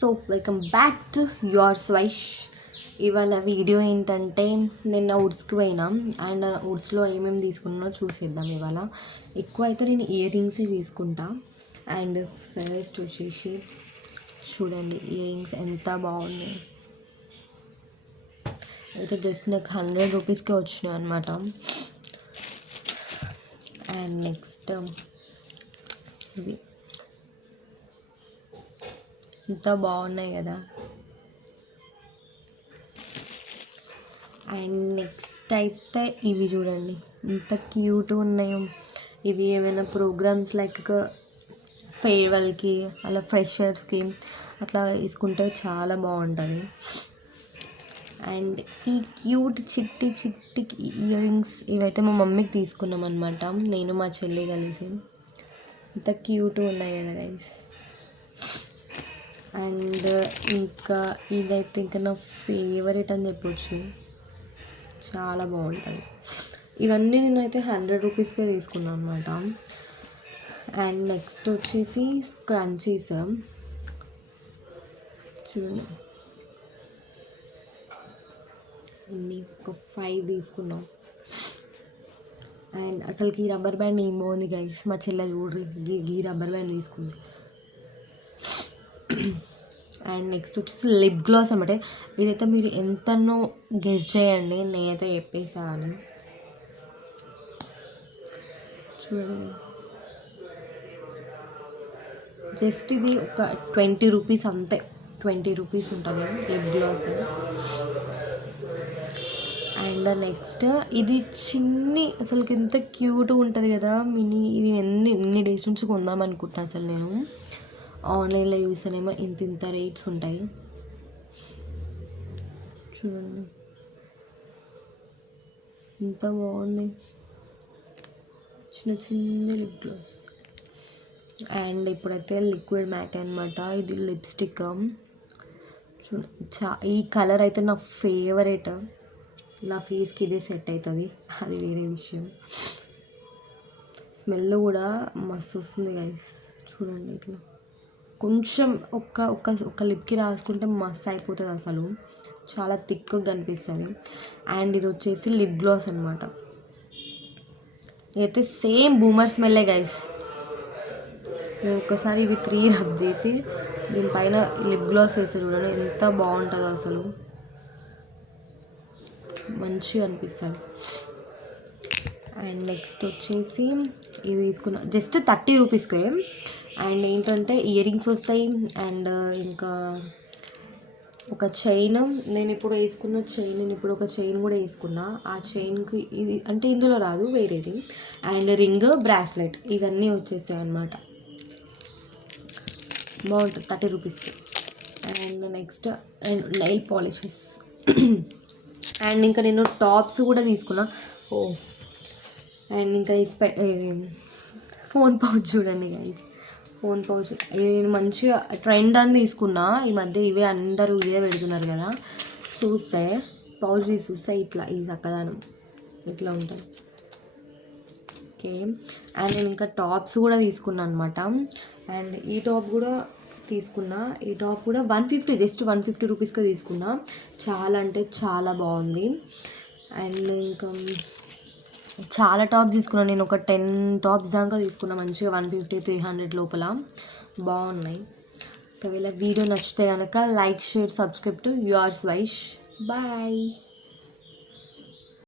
So welcome back to your స్వైష్. ఇవాళ video ఏంటంటే నిన్న వుడ్స్కి పోయినా అండ్ వుడ్స్లో ఏమేమి తీసుకున్నానో చూసేద్దాం. ఇవాళ ఎక్కువ అయితే నేను ఇయర్ రింగ్సే తీసుకుంటా. అండ్ ఫస్ట్ వచ్చేసి చూడండి ఇయర్ రింగ్స్ ఎంత బాగున్నాయి. అయితే జస్ట్ నాకు 100 రూపీస్కే వచ్చినాయి అనమాట. అండ్ నెక్స్ట్ ఇది ఎంత బాగున్నాయి కదా. అండ్ నెక్స్ట్ అయితే ఇవి చూడండి ఎంత క్యూట్గా ఉన్నాయో. ఇవి ఏమైనా ప్రోగ్రామ్స్ లైక్ ఫేర్వెల్కి అలా ఫ్రెషర్స్కి అట్లా వేసుకుంటే చాలా బాగుంటుంది. అండ్ ఈ క్యూట్ చిట్టి చిట్టి ఇయర్ రింగ్స్ ఇవైతే మా మమ్మీకి తీసుకున్నాం అనమాట, నేను మా చెల్లి కలిసి. ఇంత క్యూట్గా ఉన్నాయి కదా గైస్. అండ్ ఇంకా ఇదైతే ఇంకా నా ఫేవరెట్ అని చెప్పొచ్చు, చాలా బాగుంటుంది. ఇవన్నీ నేనైతే 100 రూపీస్కే తీసుకున్నాను అనమాట. అండ్ నెక్స్ట్ వచ్చేసి స్క్రంచీస్ చూడండి, ఇన్ని ఒక 5 తీసుకున్నాం. అండ్ అసలుకి ఈ రబ్బర్ బ్యాండ్ ఏం బాగుంది గైస్, మా చెల్లె చూడ్రి ఈ రబ్బర్ బ్యాండ్ తీసుకుంది. అండ్ నెక్స్ట్ వచ్చేసి లిప్ గ్లాస్ అనమాట. ఇదైతే మీరు ఎంతనో గెస్ చేయండి, నేనైతే చెప్పేసాను. చూడండి జస్ట్ ఇది ఒక 20 రూపీస్ అంతే, 20 రూపీస్ ఉంటుంది లిప్ గ్లాస్. అండ్ నెక్స్ట్ ఇది చిన్ని అసలుకి ఎంత క్యూట్గా ఉంటుంది కదా మినీ. ఇది ఎన్ని డేస్ నుంచి కొందాం అనుకుంటున్నా. అసలు నేను ఆన్లైన్లో చూసానేమో ఇంత రేట్స్ ఉంటాయి. చూడండి ఎంత బాగుంది, చిన్న లిప్ గ్లాస్. అండ్ ఇప్పుడైతే లిక్విడ్ మ్యాట్ అనమాట, ఇది లిప్స్టిక్. ఈ కలర్ అయితే నా ఫేవరెట్, నా ఫేస్కి ఇదే సెట్ అవుతుంది, అది వేరే విషయం. స్మెల్ కూడా మస్తు వస్తుంది గైస్. చూడండి ఇట్లా కొంచెం ఒక్క లిప్కి రాసుకుంటే మస్తు అయిపోతుంది, అసలు చాలా థిక్గా కనిపిస్తుంది. అండ్ ఇది వచ్చేసి లిప్ గ్లాస్ అనమాట. ఇదైతే సేమ్ బూమర్ స్మెల్లే గైస్. ఒక్కసారి ఇవి 3 రబ్ చేసి దీనిపైన లిప్ గ్లాస్ వేసి చూడండి ఎంత బాగుంటుందో, అసలు మంచిగా అనిపిస్తుంది. అండ్ నెక్స్ట్ వచ్చేసి ఇది తీసుకున్నా జస్ట్ 30 రూపీస్కే. అండ్ ఏంటంటే ఇయర్ రింగ్స్ వస్తాయి అండ్ ఇంకా ఒక చైన్, నేను ఇప్పుడు వేసుకున్న చైన్, నేను ఇప్పుడు ఒక చైన్ కూడా వేసుకున్నా. ఆ చైన్కి ఇది అంటే ఇందులో రాదు, వేరేది. అండ్ రింగ్, బ్రాస్లెట్ ఇవన్నీ వచ్చేసాయి అన్నమాట. బాగుంటుంది 30 రూపీస్కి. And next and nail polishes. And ఇంకా నేను టాప్స్ కూడా తీసుకున్నా. అండ్ ఇంకా ఫోన్ పౌచ్ చూడండి గైస్, ఫోన్ పౌచ్ ఇది నేను మంచిగా ట్రెండ్ అని తీసుకున్నా. ఈ మధ్య ఇవే అందరూ ఇదే పెడుతున్నారు కదా. చూస్తే పౌచ్ తీసి చూస్తే ఇట్లా ఈ చక్కదానం ఇట్లా ఉంటుంది. ఓకే. అండ్ నేను ఇంకా టాప్స్ కూడా తీసుకున్నాను అనమాట. అండ్ ఈ టాప్ కూడా తీసుకున్నా. ఈ టాప్ కూడా 150, జస్ట్ 150 రూపీస్కే తీసుకున్నా. చాలా అంటే చాలా బాగుంది. అండ్ ఇంకా చాలా టాప్స్ తీసుకున్నాను నేను, ఒక 10 టాప్స్ దాకా తీసుకున్నా మంచిగా 150-300 లోపల బాగున్నాయి. ఒకవేళ వీడియో నచ్చితే కనుక like, share, subscribe to your స్వైష్. బాయ్.